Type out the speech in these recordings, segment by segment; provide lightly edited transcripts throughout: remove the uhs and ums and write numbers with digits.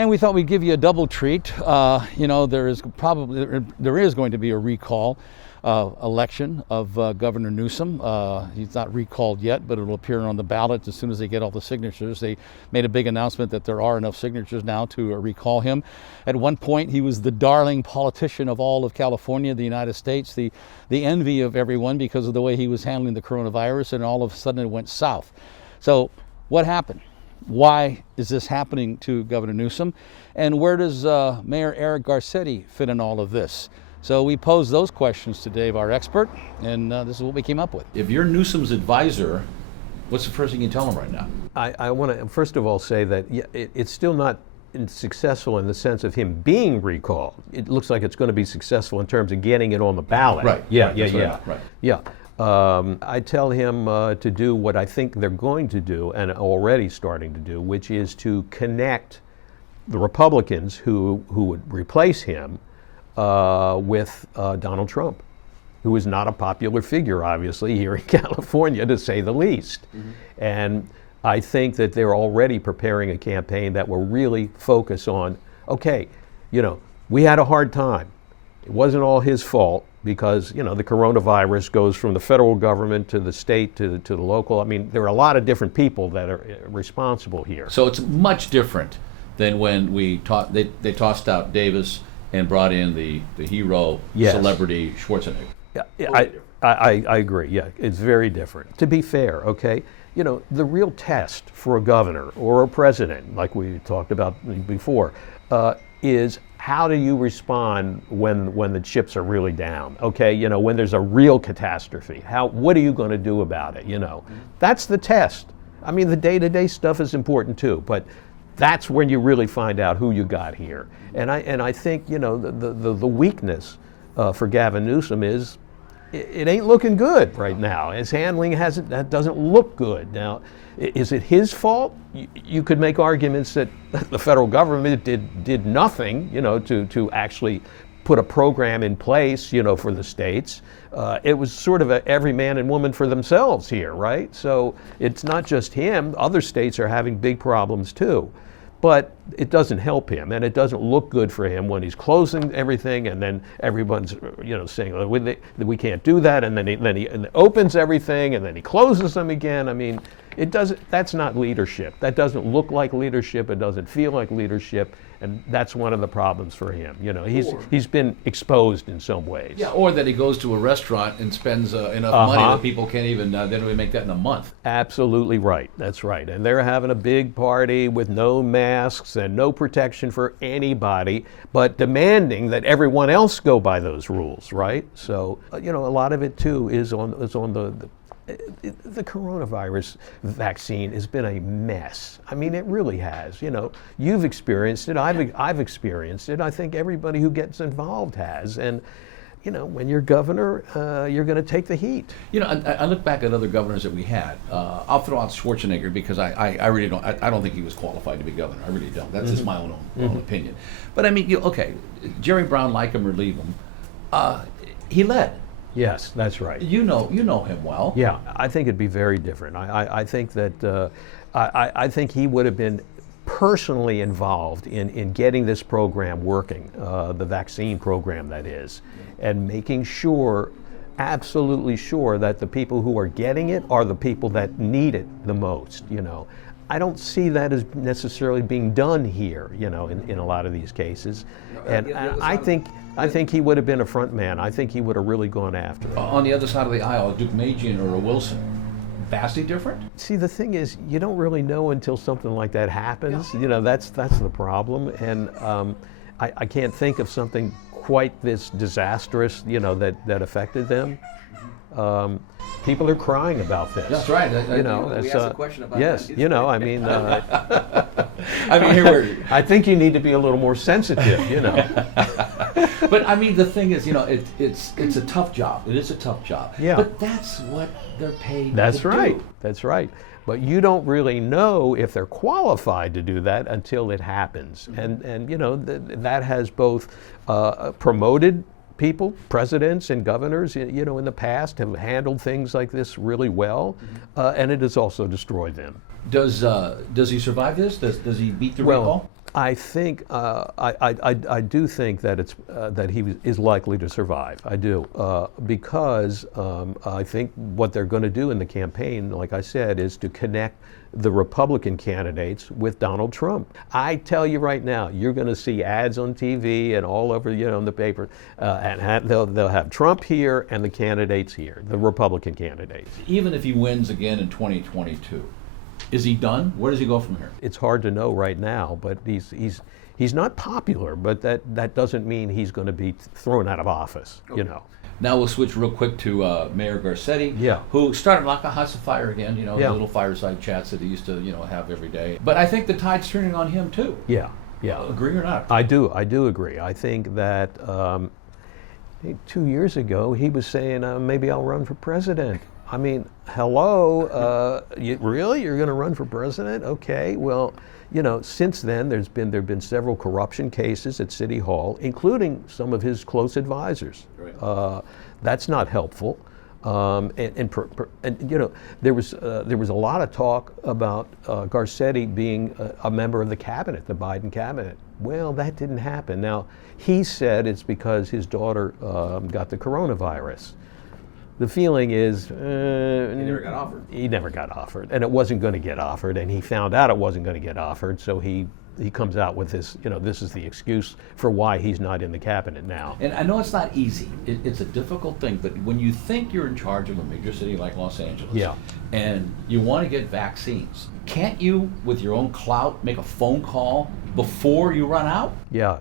And we thought we'd give you a double treat. You know, there is going to be a recall election of Governor Newsom. He's not recalled yet, but it'll appear on the ballot as soon as they get all the signatures. They made a big announcement that there are enough signatures now to recall him. At one point, he was the darling politician of all of California, the United States, the envy of everyone because of the way he was handling the coronavirus, and all of a sudden it went south. So what happened? Why is this happening to Governor Newsom? And where does Mayor Eric Garcetti fit in all of this? So we posed those questions to Dave, our expert, and this is what we came up with. If you're Newsom's advisor, what's the first thing you tell him right now? I want to first of all say that it's still not successful in the sense of him being recalled. It looks like it's going to be successful in terms of getting it on the ballot. Right. Yeah. I tell him to do what I think they're going to do and already starting to do, which is to connect the Republicans who would replace him with Donald Trump, who is not a popular figure, obviously, here in California, to say the least. Mm-hmm. And I think that they're already preparing a campaign that will really focus on, okay, you know, we had a hard time. It wasn't all his fault because, you know, the coronavirus goes from the federal government to the state to the local. I mean, there are a lot of different people that are responsible here. So it's much different than when they tossed out Davis and brought in the hero, yes, celebrity Schwarzenegger. Yeah, I agree. Yeah, it's very different. To be fair, okay, you know, the real test for a governor or a president, like we talked about before, is how do you respond when the chips are really down? Okay, you know, when there's a real catastrophe, what are you going to do about it? You know, that's the test. I mean, the day-to-day stuff is important too, but that's when you really find out who you got here. And I think, you know, the weakness for Gavin Newsom is it ain't looking good right now. His handling doesn't look good. Now, is it his fault? You could make arguments that the federal government did nothing, you know, to actually put a program in place, you know, for the states. It was sort of every man and woman for themselves here, right? So it's not just him. Other states are having big problems too. But it doesn't help him, and it doesn't look good for him when he's closing everything, and then everyone's, you know, saying we can't do that, and then he opens everything, and then he closes them again. I mean, that's not leadership. That doesn't look like leadership. It doesn't feel like leadership, and that's one of the problems for him. You know, he's been exposed in some ways. Yeah, or that he goes to a restaurant and spends enough money that people can't even they don't even make that in a month. Absolutely right. That's right. And they're having a big party with no masks and no protection for anybody, but demanding that everyone else go by those rules, right? So, you know, a lot of it too is on the coronavirus vaccine has been a mess. I mean, it really has. You know, you've experienced it. I've experienced it. I think everybody who gets involved has. And, you know, when you're governor, you're going to take the heat. You know, I look back at other governors that we had. I'll throw out Schwarzenegger because I really don't. I don't think he was qualified to be governor. I really don't. That's just my own opinion. But I mean, okay, Jerry Brown, like him or leave him, he led. Yes, that's right. You know him well. Yeah, I think it'd be very different. I think that I think he would have been personally involved in getting this program working, the vaccine program that is, and making sure, absolutely sure, that the people who are getting it are the people that need it the most. You know, I don't see that as necessarily being done here, you know, in a lot of these cases. And I think he would have been a front man. I think he would have really gone after it. On the other side of the aisle, a Duke Magian or a Wilson, vastly different? See, the thing is, you don't really know until something like that happens. Yeah. You know, that's the problem. And I can't think of something quite this disastrous, you know, that affected them. People are crying about this. That's right. You know, we asked a question about yes, that. you know, I mean, I mean, here I think you need to be a little more sensitive, you know. But I mean, the thing is, you know, it's a tough job. It is a tough job. Yeah. But that's what they're paid That's to right. do. That's right. But you don't really know if they're qualified to do that until it happens. Mm-hmm. And you know, that has both promoted people, presidents and governors, you know, in the past have handled things like this really well, and it has also destroyed them. Does he survive this? Does he beat the recall? I think I do think that it's that is likely to survive. I do because I think what they're going to do in the campaign, like I said, is to connect the Republican candidates with Donald Trump. I tell you right now, you're going to see ads on TV and all over, in the paper, and they'll have Trump here and the candidates here, the Republican candidates. Even if he wins again in 2022, is he done? Where does he go from here? It's hard to know right now, but he's not popular, but that doesn't mean he's going to be thrown out of office, Okay. Now we'll switch real quick to Mayor Garcetti, who started like a house of fire again, the little fireside chats that he used to, have every day. But I think the tide's turning on him too. Yeah. Agree or not? I do agree. I think that 2 years ago he was saying maybe I'll run for president. I mean, hello, really? You're going to run for president? Okay, well, since then there've been several corruption cases at City Hall, including some of his close advisors. Right. That's not helpful. And there was a lot of talk about Garcetti being a member of the cabinet, the Biden cabinet. Well, that didn't happen. Now, he said it's because his daughter got the coronavirus. The feeling is he never got offered. He never got offered, and it wasn't going to get offered, and he found out it wasn't going to get offered, so he comes out with this, this is the excuse for why he's not in the cabinet now. And I know it's not easy. It's a difficult thing, but when you think you're in charge of a major city like Los Angeles, and you want to get vaccines, can't you, with your own clout, make a phone call before you run out? Yeah,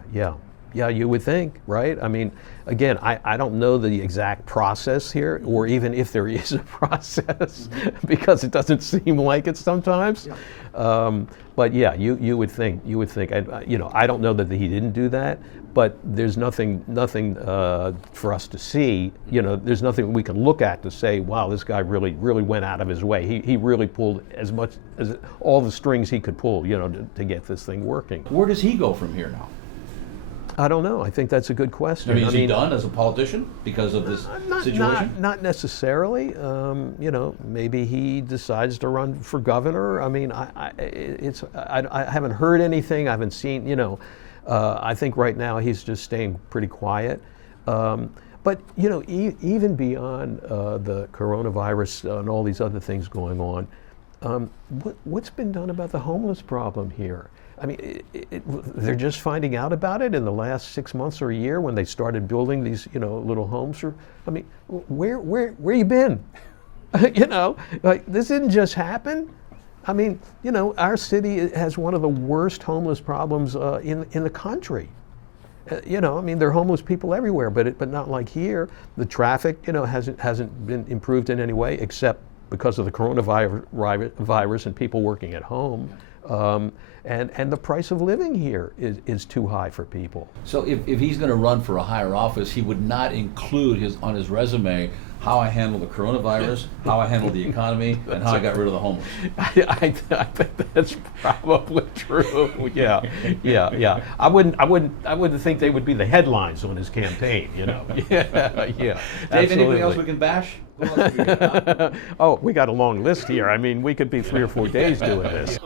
you would think, right? I mean, again, I don't know the exact process here, or even if there is a process, because it doesn't seem like it sometimes. But yeah, you would think, and I don't know that he didn't do that, but there's nothing for us to see. There's nothing we can look at to say, wow, this guy really went out of his way. He really pulled as much as all the strings he could pull, to get this thing working. Where does he go from here now? I don't know. I think that's a good question. I mean, is he done as a politician because of this situation? Not necessarily. Maybe he decides to run for governor. I mean, I haven't heard anything. I haven't seen. I think right now he's just staying pretty quiet. But even beyond the coronavirus and all these other things going on, what's been done about the homeless problem here? I mean, they're just finding out about it in the last 6 months or a year when they started building these, little homes. I mean, where you been? This didn't just happen. I mean, our city has one of the worst homeless problems in the country. I mean, there are homeless people everywhere, but not like here. The traffic, hasn't been improved in any way, except because of the coronavirus and people working at home. And the price of living here is too high for people. So if he's going to run for a higher office, he would not include on his resume how I handle the coronavirus, how I handle the economy, and how I got rid of the homeless. I think that's probably true. Yeah. I wouldn't think they would be the headlines on his campaign. Yeah. Dave, anything else we can bash? Oh, we got a long list here. I mean, we could be 3 or 4 days doing this.